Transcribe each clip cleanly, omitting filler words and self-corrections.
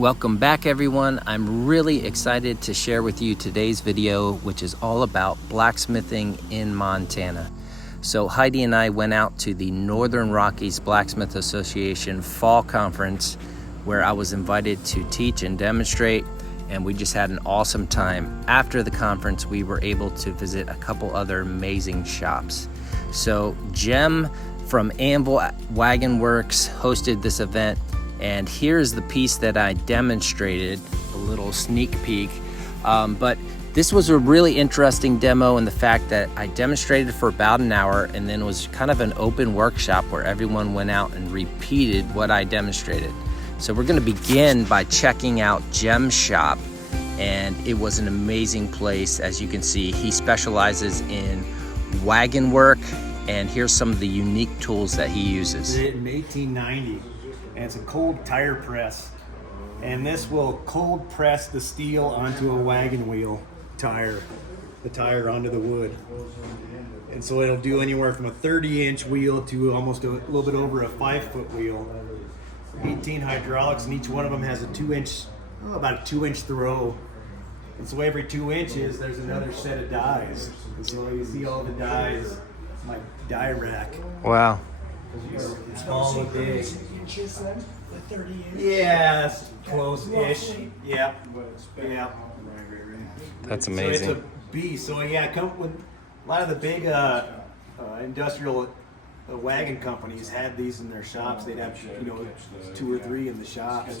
Welcome back, everyone. I'm really excited to share with you today's video, which is all about blacksmithing in Montana. So Heidi and I went out to the Northern Rockies Blacksmith Association Fall Conference, where I was invited to teach and demonstrate, and we just had an awesome time. After the conference, we were able to visit a couple other amazing shops. So Jem from Anvil Wagon Works hosted this event, and here's the piece that I demonstrated, a little sneak peek. But this was a really interesting demo in the fact that I demonstrated for about an hour, and then it was kind of an open workshop where everyone went out and repeated what I demonstrated. So we're gonna begin by checking out Jem's shop, and it was an amazing place. As you can see, he specializes in wagon work, and here's some of the unique tools that he uses. In 1890. And it's a cold tire press, and this will cold press the steel onto a wagon wheel tire, the tire onto the wood. And so it'll do anywhere from a 30-inch wheel to almost a little bit over a 5-foot wheel. 18 hydraulics, and each one of them has a 2-inch, about a 2-inch throw. And so every 2 inches there's another set of dies. And so you see all the dies, my die rack. Wow. Small to big. Inches then, like 30 inches. Yeah, that's close-ish. Yep. Yep. That's amazing. So it's a beast. So yeah, come with a lot of the big industrial wagon companies had these in their shops. They'd have 2 or 3 in the shops.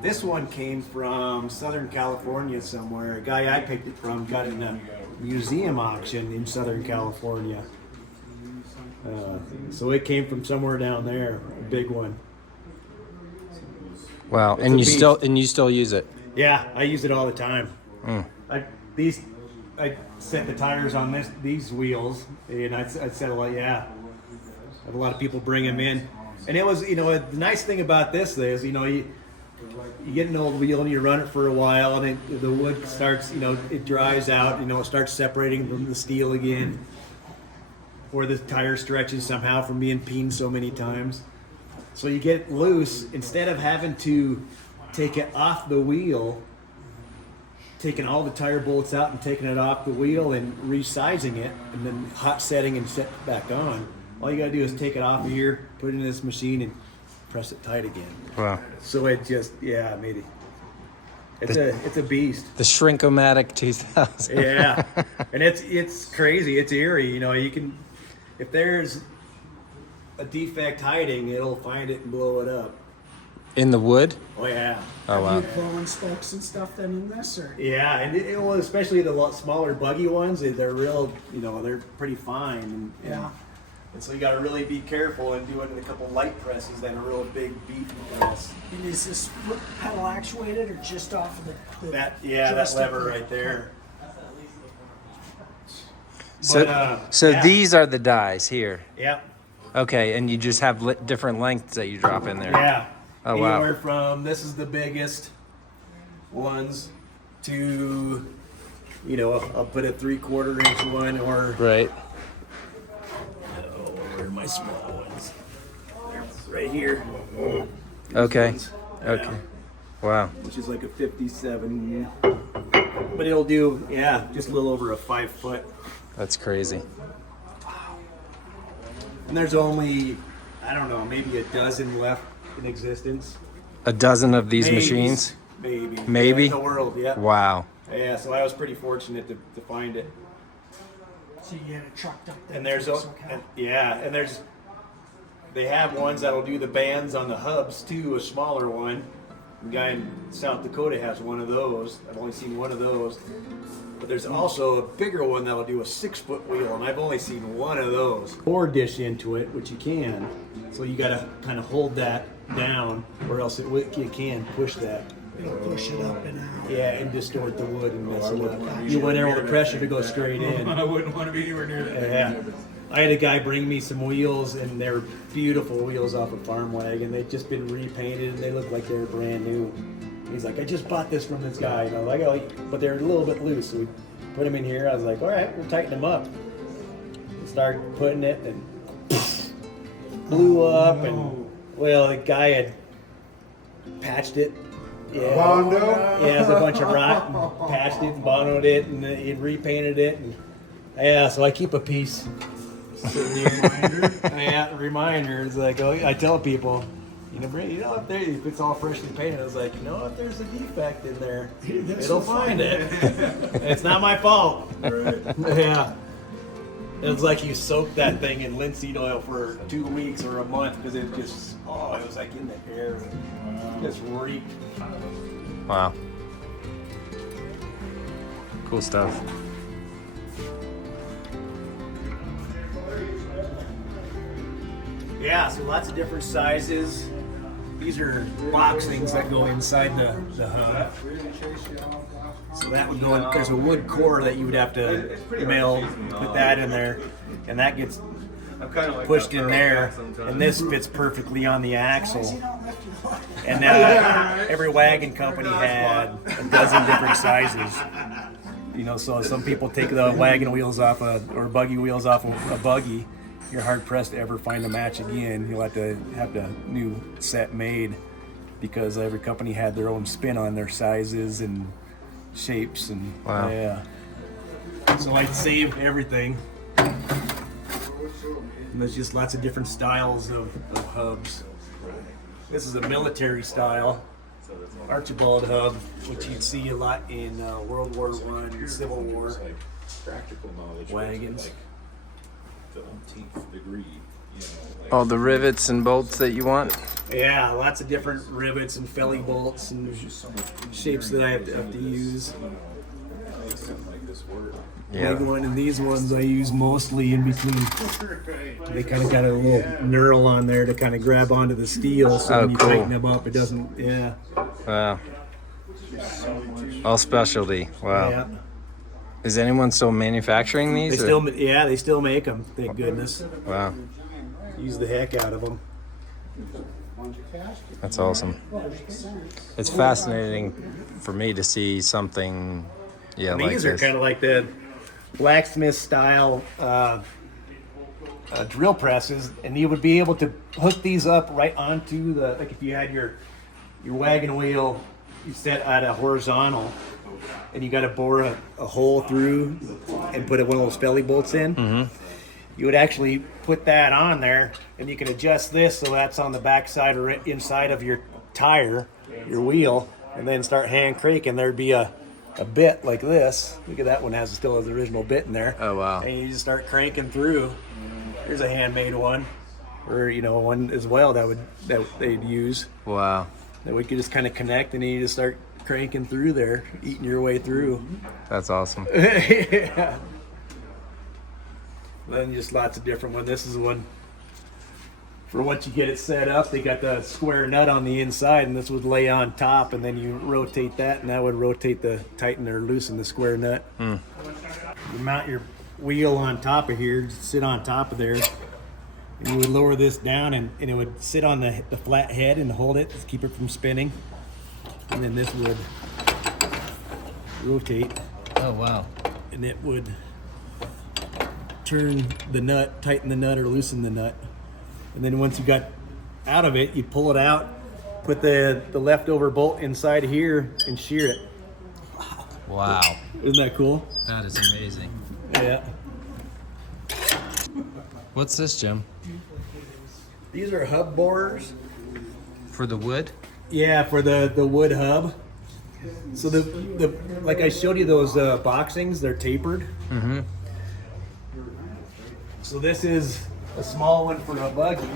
This one came from Southern California somewhere. A guy I picked it from got it in a museum auction in Southern California. So it came from somewhere down there, a big one. Wow, It's and a you still use it. Yeah, I use it all the time. Mm. I set the tires on these wheels, and I'd set a lot. Yeah, I have a lot of people bring them in, and it was the nice thing about this is you get an old wheel and you run it for a while, and the wood starts it dries out, it starts separating from the steel again. Or the tire stretches somehow from being peened so many times. So you get it loose, instead of having to take it off the wheel, taking all the tire bolts out and taking it off the wheel and resizing it, and then hot setting and set it back on. All you gotta do is take it off of here, put it in this machine, and press it tight again. Wow. So it just, made it. It's a beast. The Shrink-O-Matic 2000. Yeah, and it's crazy. It's eerie. You can. If there's a defect hiding, it'll find it and blow it up. In the wood? Oh yeah. Oh wow. Have you blowing spokes and stuff then in this, or? Yeah, and especially the smaller buggy ones, they're real. They're pretty fine. And so you got to really be careful and do it in a couple light presses than a real big beefy press. And is this pedal actuated or just off of the that joystick? lever right there. So these are the dies here. Yep. Okay, and you just have different lengths that you drop in there. Yeah. Oh wow. Anywhere from, this is the biggest ones to, I'll put a 3/4 inch one, or Right. where are my small ones? Right here. Okay. Ones. Okay. Yeah. Wow. Which is like a 57. But it'll do, just a little over a 5 foot. That's crazy. And there's only, I don't know, maybe a dozen left in existence. A dozen of these Maybes. machines? Maybe. In the world, yeah. Wow. Yeah, so I was pretty fortunate to find it. So you get it trucked up there. And there's they have ones that'll do the bands on the hubs too, a smaller one. The guy in South Dakota has one of those. I've only seen one of those. But there's also a bigger one that'll do a 6-foot wheel, and I've only seen one of those. Or dish into it, which you can. So you gotta kind of hold that down, or else you can push that. It'll push it up and out. Yeah, and distort the wood and mess it up. You want all the pressure to go straight in. I wouldn't want to be anywhere near that. Yeah. I had a guy bring me some wheels, and they're beautiful wheels off a farm wagon. They've just been repainted, and they look like they're brand new. He's like, I just bought this from this guy. And I was like, oh, but they're a little bit loose. So we put them in here. I was like, all right, we'll tighten them up. We started putting it, and blew up. And well, the guy had patched it Yeah. Bondo? Yeah, it was a bunch of rot, and patched it and bondoed it, and he repainted it. And, yeah, so I keep a piece. Yeah, reminder. It's like, oh, I tell people, if it's all freshly painted, I was like, if there's a defect in there, it'll find it. It's not my fault. Yeah. It was like you soaked that thing in linseed oil for 2 weeks or a month because it just, it was like in the air. It just reeked. Wow. Cool stuff. Yeah, so lots of different sizes. These are box things that go inside the hub. So that would go in, there's a wood core that you would have to put that in there, and that gets pushed in there, and this fits perfectly on the axle. And every wagon company had a dozen different sizes. So some people take the wagon wheels off or buggy wheels off a buggy. You're hard pressed to ever find a match again. You'll have the new set made because every company had their own spin on their sizes and shapes and wow. Yeah. So I save everything. And there's just lots of different styles of hubs. This is a military style Archibald hub, which you'd see a lot in World War I, Civil War wagons. All the rivets and bolts that you want? Yeah, lots of different rivets and felly bolts and shapes that I have to use. Yeah. Big one, and these ones I use mostly in between. They kind of got a little knurl on there to kind of grab onto the steel, so when you cool. tighten them up, it doesn't. Yeah. Wow. All specialty. Wow. Yeah. Is anyone still manufacturing these? They still make them. Thank goodness. Wow. Use the heck out of them. That's awesome. It's fascinating for me to see something, like these are this. kind of like the blacksmith style drill presses, and you would be able to hook these up right onto like if you had your wagon wheel you set at a horizontal, and you got to bore a hole through and put one of those felly bolts in. Mm-hmm. You would actually put that on there, and you can adjust this so that's on the back side or inside of your tire, your wheel, and then start hand cranking. There'd be a bit like this. Look at that one, still has the original bit in there. Oh wow. And you just start cranking through. Here's a handmade one, or one as well that they'd use. Wow. That we could just kind of connect, and then you just start cranking through there, eating your way through. That's awesome. Yeah. Then just lots of different ones. This is one for once you get it set up. They got the square nut on the inside, and this would lay on top, and then you rotate that, and that would tighten or loosen the square nut. You mount your wheel on top of here, just sit on top of there, and you would lower this down, and it would sit on the flat head and hold it to keep it from spinning. And then this would rotate. Oh wow. And it would turn the nut, tighten the nut, or loosen the nut. And then once you got out of it, you pull it out, put the leftover bolt inside here, and shear it. Wow. Isn't that cool? That is amazing. Yeah. What's this, Jim? These are hub borers. For the wood? Yeah, for the wood hub. So the like I showed you those boxings, they're tapered. Mm-hmm. So this is a small one for a buggy.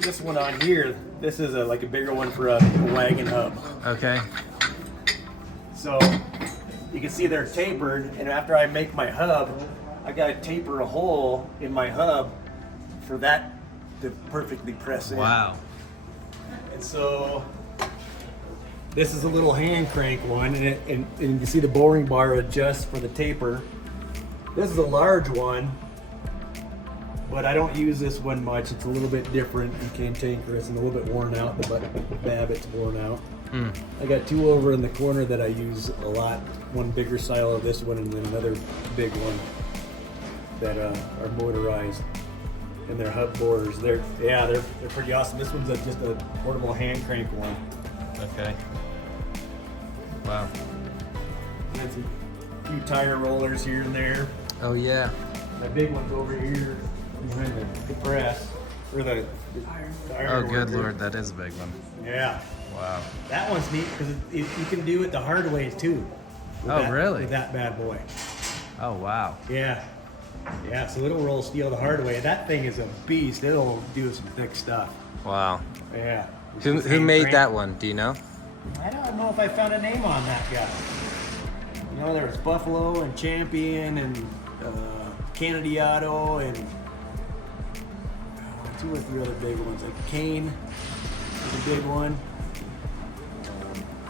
This one on here, this is like a bigger one for a wagon hub. Okay. So you can see they're tapered, and after I make my hub, I gotta taper a hole in my hub for that to perfectly press in. Wow. And so this is a little hand crank one, and you can see the boring bar adjusts for the taper. This is a large one, but I don't use this one much. It's a little bit different and cantankerous and a little bit worn out. The babbit's worn out. I got two over in the corner that I use a lot. One bigger style of this one, and then another big one that are motorized. and their hub bores. They're pretty awesome. This one's just a portable hand crank one. Okay. Wow. That's a few tire rollers here and there. Oh yeah. The big one's over here behind the press or the iron. Oh good worker. Lord, that is a big one. Yeah. Wow. That one's neat because you can do it the hard way too. Oh really? With that bad boy. Oh wow. Yeah. Yeah, so it'll roll steel the hard way. That thing is a beast. It'll do some thick stuff. Wow. Yeah. Who made that one? Do you know? I don't know if I found a name on that guy. You know, there was Buffalo and Champion and Canadiato and 2 or 3 other big ones. Like Kane was a big one.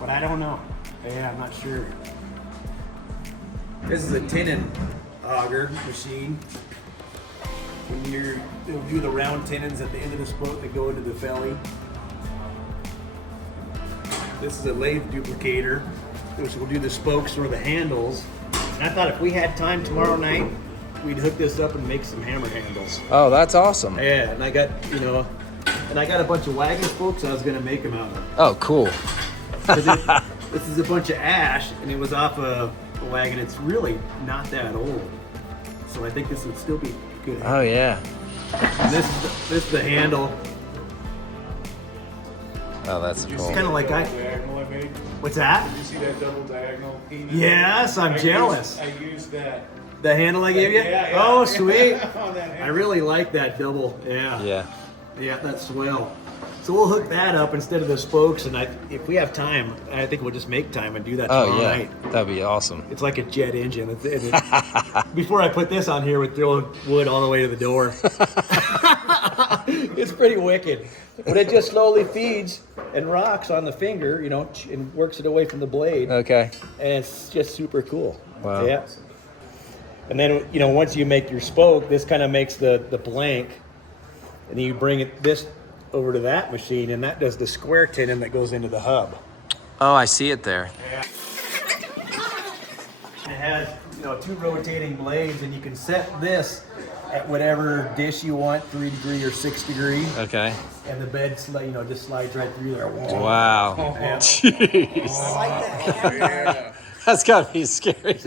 But I don't know. Yeah, I'm not sure. This is a tenon auger machine. When it'll do the round tenons at the end of the spoke that go into the felly. This is a lathe duplicator, which will do the spokes or the handles. And I thought if we had time tomorrow night, we'd hook this up and make some hammer handles. Oh, that's awesome. Yeah, and I got, a bunch of wagon spokes I was gonna make them out of. Oh, cool. This is a bunch of ash, and it was off a wagon. It's really not that old, so I think this would still be good. Oh yeah. And this is the handle. Oh, that's It's cool. kind of like Diagonal I made. What's that? Did you see that double diagonal? Yes, I'm jealous. I used that. The handle I gave you? Yeah. Oh, sweet. On that I handle. really like that double. Yeah. Yeah. Yeah, that's swell. So we'll hook that up instead of the spokes, and if we have time, I think we'll just make time and do that tomorrow Oh yeah. night. That'd be awesome. It's like a jet engine. Before I put this on here, we'd throw wood all the way to the door. It's pretty wicked. But it just slowly feeds and rocks on the finger, and works it away from the blade. Okay. And it's just super cool. Wow. Yeah. And then, once you make your spoke, this kind of makes the blank. And then you bring this over to that machine, and that does the square tenon that goes into the hub. Oh, I see it there. It has, 2 rotating blades, and you can set this at whatever dish you want, 3 degree or 6 degree. Okay. And the bed, just slides right through there. Wow. Yeah. Jeez. I like that. That's gotta be scary.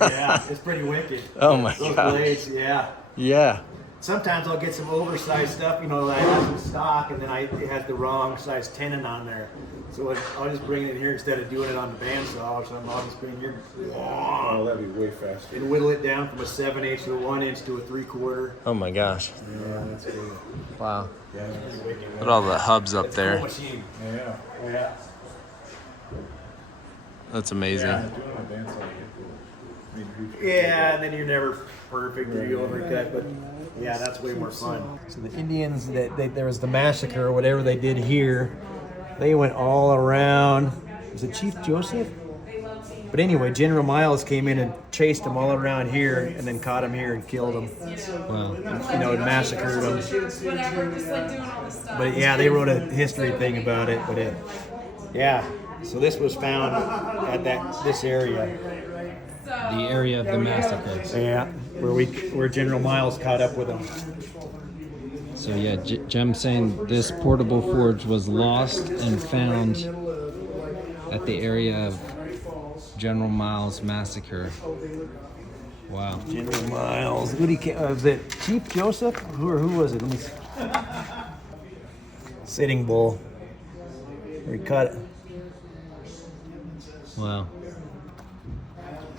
Yeah, it's pretty wicked. Oh my Those gosh. blades, yeah. Yeah. Sometimes I'll get some oversized stuff, that I have in stock, and then it has the wrong size tenon on there. So I'll just bring it in here instead of doing it on the bandsaw or something. I'll just bring it here Oh, that'd be way faster. and whittle it down from a 7/8 to a 1 inch to a 3/4. Oh my gosh. Yeah, that's cool. Wow. Yeah, that's pretty wicked. Look at all the hubs up It's a cool there. machine. Yeah. Yeah. That's amazing. Yeah, doing my dance on it. Yeah, and then you're never perfect or you overcut, but yeah, that's way more fun. So the Indians, there was the massacre or whatever they did here. They went all around. Was it Chief Joseph? But anyway, General Miles came in and chased them all around here and then caught them here and killed them. Wow. And massacred them. But yeah, they wrote a history thing about it. But yeah. So this was found at this area. The area of the massacre. Yeah, where General Miles caught up with them. So yeah, Jem's saying this portable forge was lost and found at the area of General Miles massacre. Wow. General Miles. Was it Chief Joseph? Who was it? Let me see. Sitting Bull. Where he cut it. Wow.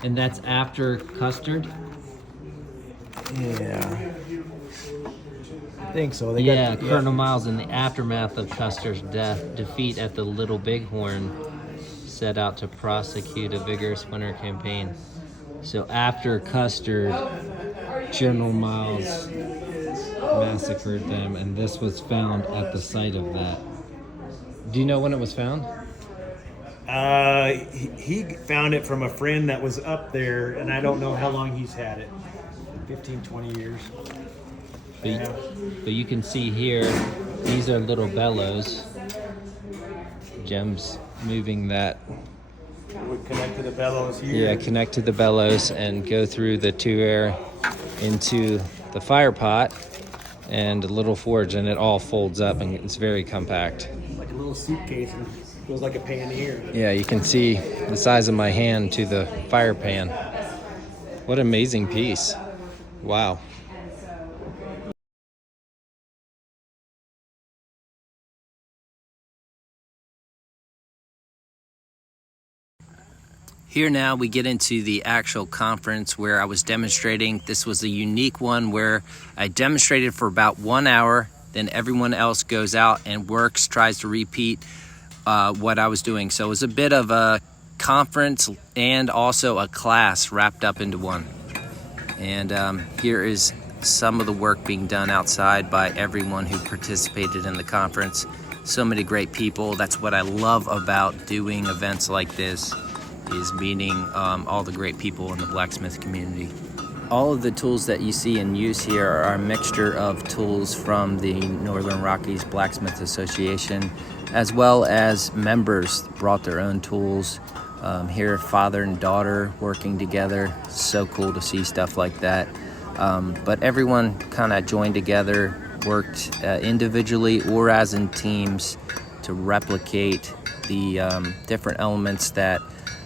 And that's after Custard? Yeah. I think so. Colonel Miles, in the aftermath of Custer's death, defeat at the Little Bighorn, set out to prosecute a vigorous winter campaign. So after Custard, General Miles massacred them, and this was found at the site of that. Do you know when it was found? He found it from a friend that was up there, and I don't know how long he's had it. 15, 20 years. But you can see here, these are little bellows. Jem's moving that. It would connect to the bellows here. Yeah, connect to the bellows and go through the 2 air into the fire pot and a little forge, and it all folds up and it's very compact. Like a little suitcase, and feels like a pannier. Yeah, you can see the size of my hand to the fire pan. What an amazing piece. Wow. Here now we get into the actual conference where I was demonstrating. This was a unique one where I demonstrated for about 1 hour, then everyone else goes out and works, tries to repeat what I was doing. So it was a bit of a conference and also a class wrapped up into one. And here is some of the work being done outside by everyone who participated in the conference. So many great people. That's what I love about doing events like this, is meeting all the great people in the blacksmith community. All of the tools that you see in use here are a mixture of tools from the Northern Rockies Blacksmith Association, as well as members brought their own tools. Here, father and daughter working together. So cool to see stuff like that. But everyone kind of joined together, worked individually or as in teams to replicate the different elements that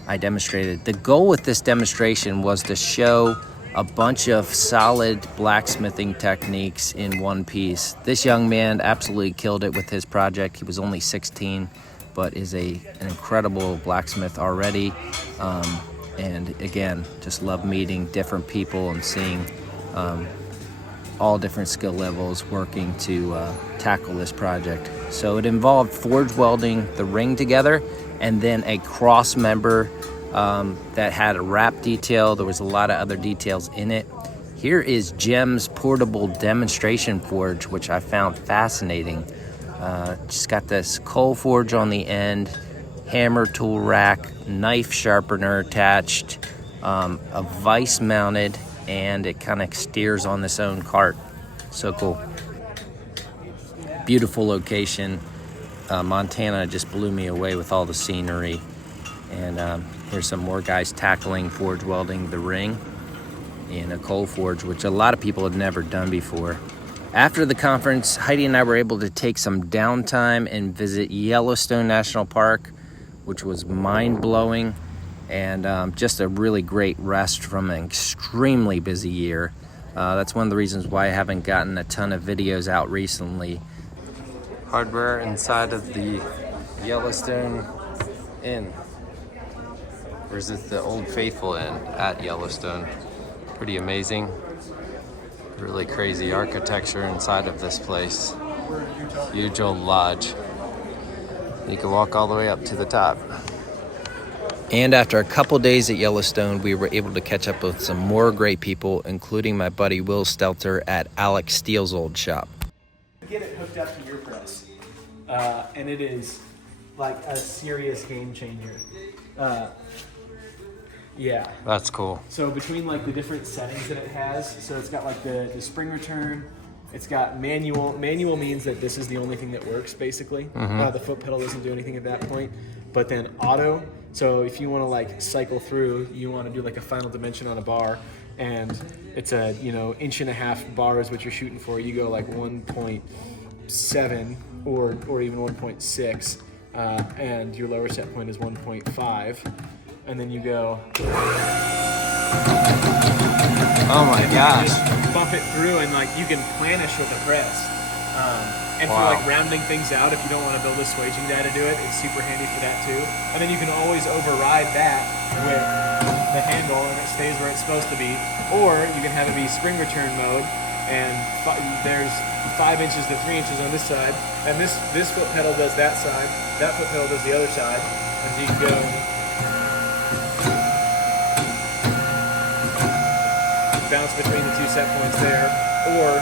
I demonstrated. The goal with this demonstration was to show a bunch of solid blacksmithing techniques in one piece. This young man absolutely killed it with his project. He was only 16, but is an incredible blacksmith already. And again, just love meeting different people and seeing all different skill levels working to tackle this project. So it involved forge welding the ring together, and then a cross member that had a wrap detail. There was a lot of other details in it. Here is Jem's portable demonstration forge, which I found fascinating. Just got this coal forge on the end, hammer tool rack, knife sharpener attached, a vise mounted, and it kind of steers on its own cart. So cool. Beautiful location. Montana just blew me away with all the scenery. And here's some more guys tackling forge welding the ring in a coal forge, which a lot of people have never done before. After the conference, Heidi and I were able to take some downtime and visit Yellowstone National Park, which was mind-blowing, and just a really great rest from an extremely busy year. That's one of the reasons why I haven't gotten a ton of videos out recently. Hardware inside of the Yellowstone Inn. Or is it the Old Faithful Inn at Yellowstone? Pretty amazing. Really crazy architecture inside of this place. Huge old lodge. You can walk all the way up to the top. And after a couple days at Yellowstone, we were able to catch up with some more great people, including my buddy Will Stelter at Alec Steeles' old shop. Get it hooked up to your press, and it is like a serious game changer. Yeah. That's cool. So between like the different settings that it has, so it's got like the spring return, it's got manual. Manual means that this is the only thing that works basically. The foot pedal doesn't do anything at that point. But then auto, so if you want to like cycle through, you want to do like a final dimension on a bar, and it's a 1.5 inch bar is what you're shooting for. You go like 1.7 or even 1.6, and your lower set point is 1.5. And then you go. Oh my gosh. Just bump it through, and like you can planish with a press. And for like rounding things out, if you don't want to build a swaging die to do it, it's super handy for that too. And then you can always override that with the handle, and it stays where it's supposed to be. Or you can have it be spring return mode, and there's 5 inches to 3 inches on this side, and this foot pedal does that side, that foot pedal does the other side, and so you can go. Bounce between the two set points there, or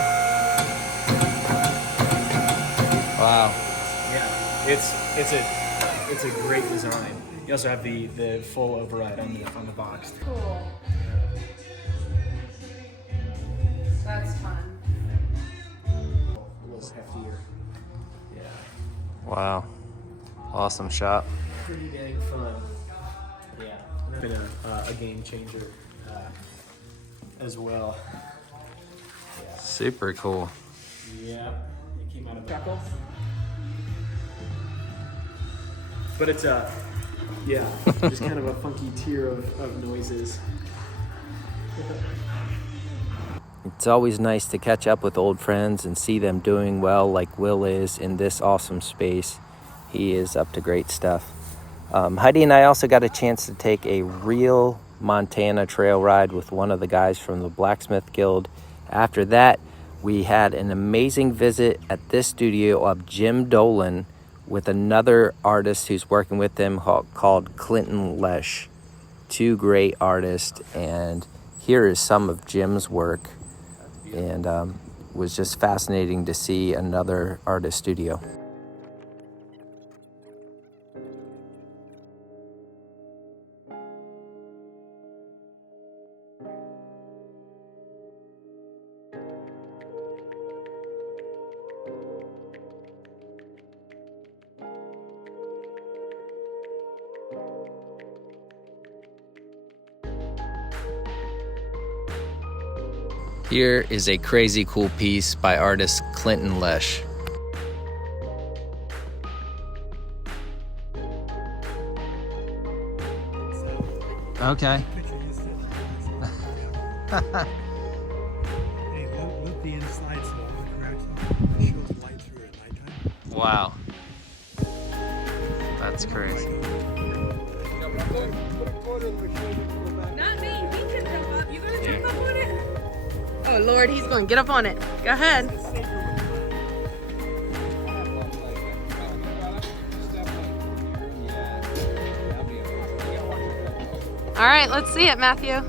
Wow. yeah, it's a great design. You also have the full override on the box. Cool. That's fun. A little heftier. Yeah. Wow. Awesome shop. Pretty dang fun. Yeah. Been a game changer as well. Super cool. Yeah, it came out of chuckle. But it's just kind of a funky tier of noises. It's always nice to catch up with old friends and see them doing well like Will is in this awesome space. He is up to great stuff. Heidi and I also got a chance to take a real Montana trail ride with one of the guys from the Blacksmith Guild. After that, we had an amazing visit at this studio of Jim Dolan with another artist who's working with him called Clinton Lesh. Two great artists, and here is some of Jim's work. And was just fascinating to see another artist studio. Here is a crazy cool piece by artist Clinton Lesh. Okay. Hey, look the inside so all the cracks shows light through it at nighttime. Wow. That's crazy. Not me. He can jump up. You gonna jump up on it? Oh Lord, he's gonna get up on it. Go ahead. All right, let's see it, Matthew.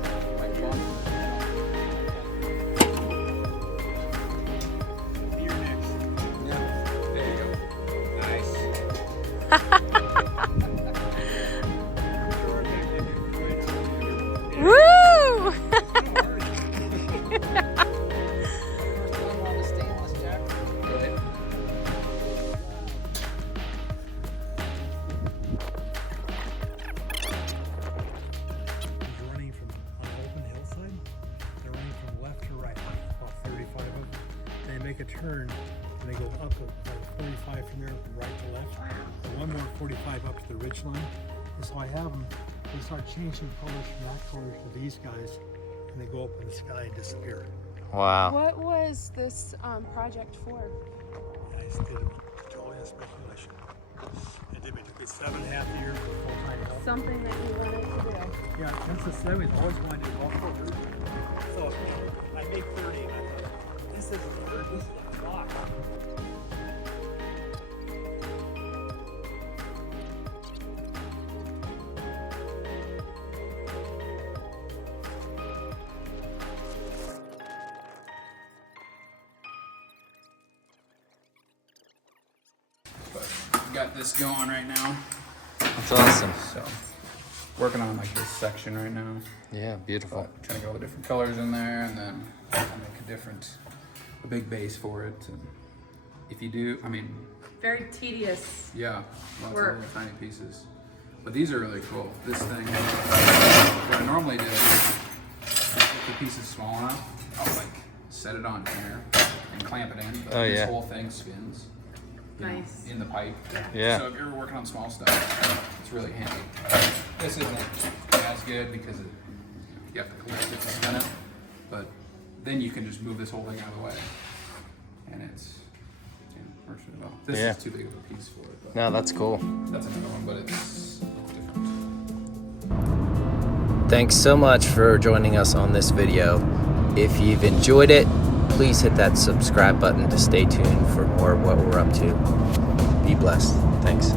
Woo! Running from on an open hillside. They're running from left to right, about 35 of them. They make a turn and they go up about 45 from there, from right to left. And one more 45 up to the ridge line. And so I have them. They start changing colors from that color to these guys, and they go up in the sky and disappear. Wow. What was this project for? I just did a totally a speculation. It took me 7.5 years for full-time help. Something that you wanted to do. Yeah, since the 70s, I always wanted to do golf course. So I made 30 and I thought, this isn't hard, this is a lot. Got this going right now. That's awesome. So, working on like this section right now. Yeah, beautiful. But trying to get all the different colors in there, and then make a big base for it. And if you do, I mean, Very tedious. yeah, lots Work. of little tiny pieces. But these are really cool. This thing, what I normally do, if the piece is small enough, I'll like set it on here and clamp it in. But Oh, this yeah. whole thing spins. You know, Nice. in the pipe. Yeah. So if you're working on small stuff, it's really handy. This isn't as good because you have to collect it to spin it, but then you can just move this whole thing out of the way, and works really well. This Yeah. is too big of a piece for it. But No, that's cool. that's another one, but it's different. Thanks so much for joining us on this video. If you've enjoyed it, please hit that subscribe button to stay tuned for more of what we're up to. Be blessed. Thanks.